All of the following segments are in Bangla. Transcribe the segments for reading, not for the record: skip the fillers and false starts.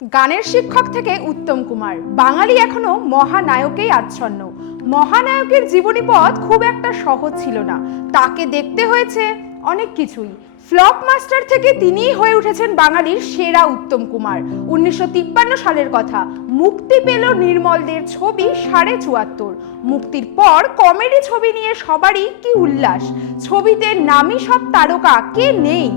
গানের শিক্ষক থেকে উত্তম কুমার বাঙালি এখনো মহানায়কেই আচ্ছন্ন। মহানায়কের জীবনী পথ খুব একটা সহজ ছিল না, তাকে দেখতে হয়েছে অনেক কিছুই। ফ্লপ মাস্টার থেকে তিনিই হয়ে উঠেছেন বাঙালির সেরা উত্তম কুমার। 1953 সালের কথা, মুক্তি পেল নির্মল দের ছবি 74.5। মুক্তির পর কমেডি ছবি নিয়ে সবারই কি উল্লাস। ছবিতে নামী সব তারকা কে নেই।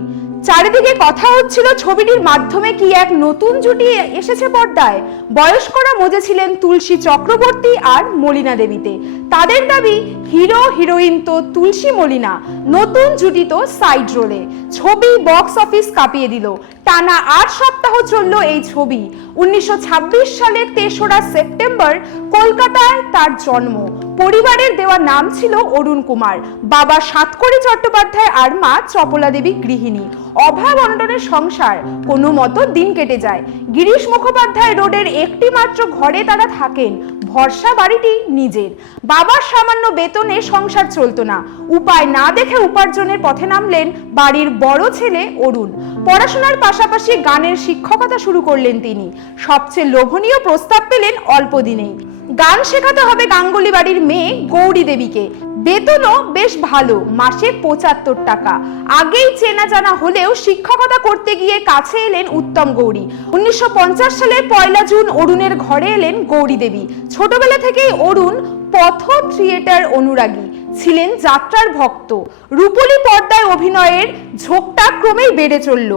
চারিদিকে কথা হচ্ছিল ছবিটির মাধ্যমে কি এক নতুন জুটি এসেছে পর্দায়। বয়স্করা মজেছিলেন তুলসী চক্রবর্তী আর মলিনা দেবীতে। তাদের দাবি হিরো হিরোইন তো তুলসী মলিনা, নতুন জুটি তো সাইড রোলে। ছবি বক্স অফিস কাঁপিয়ে দিল। টানা 8 সপ্তাহ চলল এই ছবি। 1926 সালের 3রা সেপ্টেম্বর কলকাতায় তার জন্ম। পরিবারের দেওয়া নাম ছিল অরুণ কুমার। বাবা সাতকড়ি চট্টোপাধ্যায় আর মা চপলা দেবী গৃহিণী। অভাব অনটনের সংসার, কোনো মতো দিন কেটে যায়। গিরিশ মুখোপাধ্যায় রোডের একটি মাত্র ঘরে তারা থাকেন। ভরসা বাড়িটি নিজের। বাবার সামান্য বেতনে সংসার চলতো না। উপায় না দেখে উপার্জনের পথে নামলেন বাড়ির বড় ছেলে অরুণ। পড়াশোনার পাশাপাশি গানের শিক্ষকতা শুরু করলেন তিনি। সবচেয়ে লোভনীয় প্রস্তাব পেলেন অল্প দিনেই। গান শেখাতে হবে গাঙ্গুলি বাড়ির মেয়ে গৌরী দেবীকে। বেতনও বেশ ভালো, মাসে 75 টাকা। আগেই চেনা জানা হলেও শিক্ষকতা করতে গিয়ে কাছে এলেন উত্তম গৌরী। 1950 সালের 1 জুন অরুণের ঘরে এলেন গৌরী দেবী। ছোটবেলা থেকেই অরুণ পথ থিয়েটার অনুরাগী, ছিলেন যাত্রার ভক্ত। রূপলী পর্দায় অভিনয়ের ঝোঁকটা ক্রমেই বেড়ে চলল।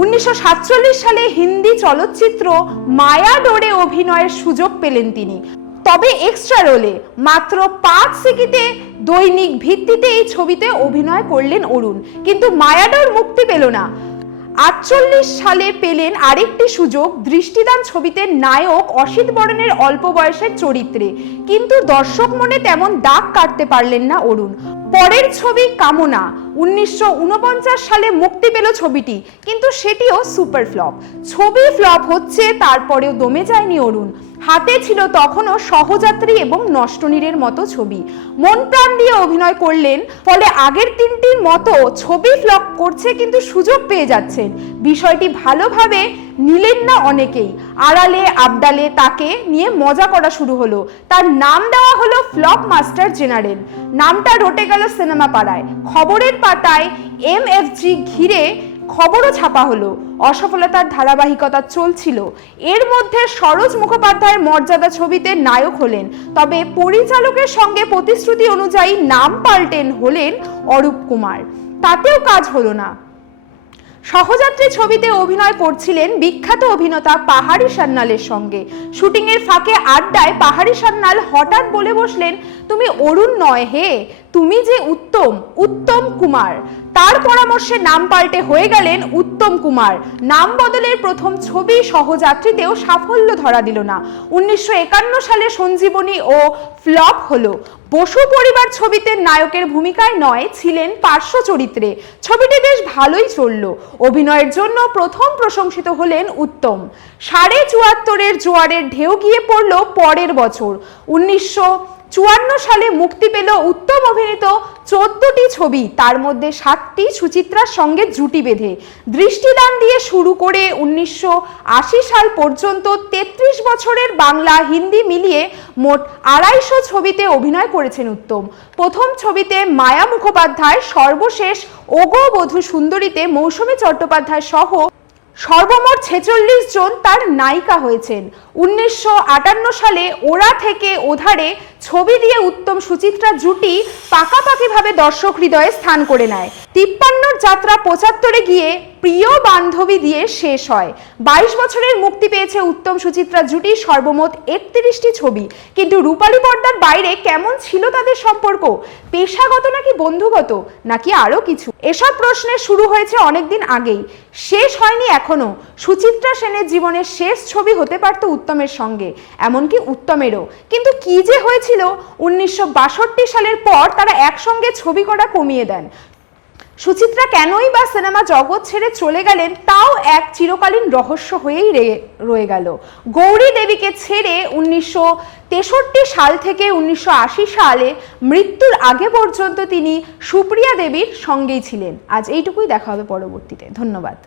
1947 সালে হিন্দি চলচ্চিত্র মায়া ডোরে অভিনয়ের সুযোগ পেলেন তিনি, তবে এক্সট্রা রোলে। মাত্র 5 সিকিতে দৈনিক ভিত্তিতে এই ছবিতে অভিনয় করলেন অরুণ, কিন্তু মায়াডোর মুক্তি পেল না। 48 সালে পেলেন আরেকটি সুযোগ, দৃষ্টিদান ছবিতে নায়ক অসিত বরণের অল্প বয়সের চরিত্রে, কিন্তু দর্শক মনে তেমন দাগ কাটতে পারলেন না অরুণ। পরের ছবি কামনা 1949 সালে মুক্তি পেল ছবিটি, কিন্তু সেটিও সুপার ফ্লপ। ছবি ফ্লপ হচ্ছে, তারপরেও দমে যায়নি অরুণ। হাতে ছিল তখনও সহযাত্রী এবং নষ্টনীরের মতো ছবি। মন প্রাণ দিয়ে অভিনয় করলেন, ফলে আগের 3টির মতো ছবি ফ্লপ করছে, কিন্তু সুযোগ পেয়ে যাচ্ছেন। বিষয়টি ভালোভাবে নিলেন না অনেকেই। আড়ালে আবডালে তাকে নিয়ে মজা করা শুরু হলো। তার নাম দেওয়া হলো ফ্লপ মাস্টার জেনারেল। নামটা রটে গেল সিনেমা পাড়ায়। খবরের পাতায় MFG ঘিরে খবরও ছাপা হলো। অসফলতার ধারাবাহিকতা চলছিল। এর মধ্যে সরোজ মুখোপাধ্যায়ের মর্যাদা ছবিতে নায়ক হলেন, তবে পরিচালকের সঙ্গে প্রতিশ্রুতি অনুযায়ী নাম পাল্টেন হলেন অরূপ কুমার। তাতেও কাজ হলো না। সহযাত্রী ছবিতে অভিনয় করছিলেন বিখ্যাত অভিনেতা পাহাড়ি সান্যালের সঙ্গে। শুটিংয়ের ফাঁকে আড্ডায় পাহাড়ি সান্যাল হঠাৎ বলে বসলেন, তুমি অরুণ নয় হে, তুমি যে উত্তম কুমার। তার পরামর্শে নাম পাল্টে হয়ে গেলেন উত্তম কুমার। নাম বদলের প্রথম ছবি সহযাত্রীতেও সাফল্য ধরা দিল না। 1951 সালে সঞ্জীবনী ও ফ্লপ হলো। বসু পরিবার ছবিতে নায়কের ভূমিকায় নয়, ছিলেন পার্শ্ব চরিত্রে। ছবিটি বেশ ভালোই চলল। অভিনয়ের জন্য প্রথম প্রশংসিত হলেন উত্তম। 74.5 জোয়ারের ঢেউ গিয়ে পড়ল পরের বছর। 1954 সালে মুক্তি পেল উত্তম অভিনীত 14টি ছবি, তার মধ্যে 7টি সুচিত্রার সঙ্গে জুটি বেঁধে। দৃষ্টিদান দিয়ে শুরু করে 1980 সাল পর্যন্ত 33 বছরের বাংলা হিন্দি মিলিয়ে মোট 250 ছবিতে অভিনয় করেছেন উত্তম। প্রথম ছবিতে মায়া মুখোপাধ্যায়, সর্বশেষ ওগো বধূ সুন্দরীতে মৌসুমী চট্টোপাধ্যায় সহ সর্বমোট 46 জন তার নায়িকা হয়েছেন। 1958 সালে ওরা থেকে ওধারে ছবি দিয়ে উত্তম সুচিত্রা জুটি পাকাপাকিভাবে দর্শক হৃদয়ে স্থান করে নেয়। 53 যাত্রা 75-এ গিয়ে প্রিয় বান্ধবী দিয়ে শেষ হয়। 22 বছরের মুক্তি পেয়েছে উত্তম সুচিত্রা জুটি সর্বমোট 31টি ছবি, কিন্তু রূপালী পর্দার বাইরে কেমন ছিল তাদের সম্পর্ক? পেশাগত নাকি বন্ধুগত, নাকি আরো কিছু? এসব প্রশ্নের শুরু হয়েছে অনেকদিন আগেই, শেষ হয়নি এখনো। সুচিত্রা সেনের জীবনের শেষ ছবি হতে পারত উত্তমের সঙ্গে, এমনকি উত্তমেরও, কিন্তু কি যে হয়েছিল 1962 সালের পর তারা একসঙ্গে ছবি করা কমিয়ে দেন। সুচিত্রা কেনই বা সিনেমা জগৎ ছেড়ে চলে গেলেন, তাও এক চিরকালীন রহস্য হয়েই রয়ে গেল। গৌরী দেবীকে ছেড়ে 1963 সাল থেকে 1980 সালে মৃত্যুর আগে পর্যন্ত তিনি সুপ্রিয়া দেবীর সঙ্গেই ছিলেন। আজ এইটুকুই, দেখা হবে পরবর্তীতে। ধন্যবাদ।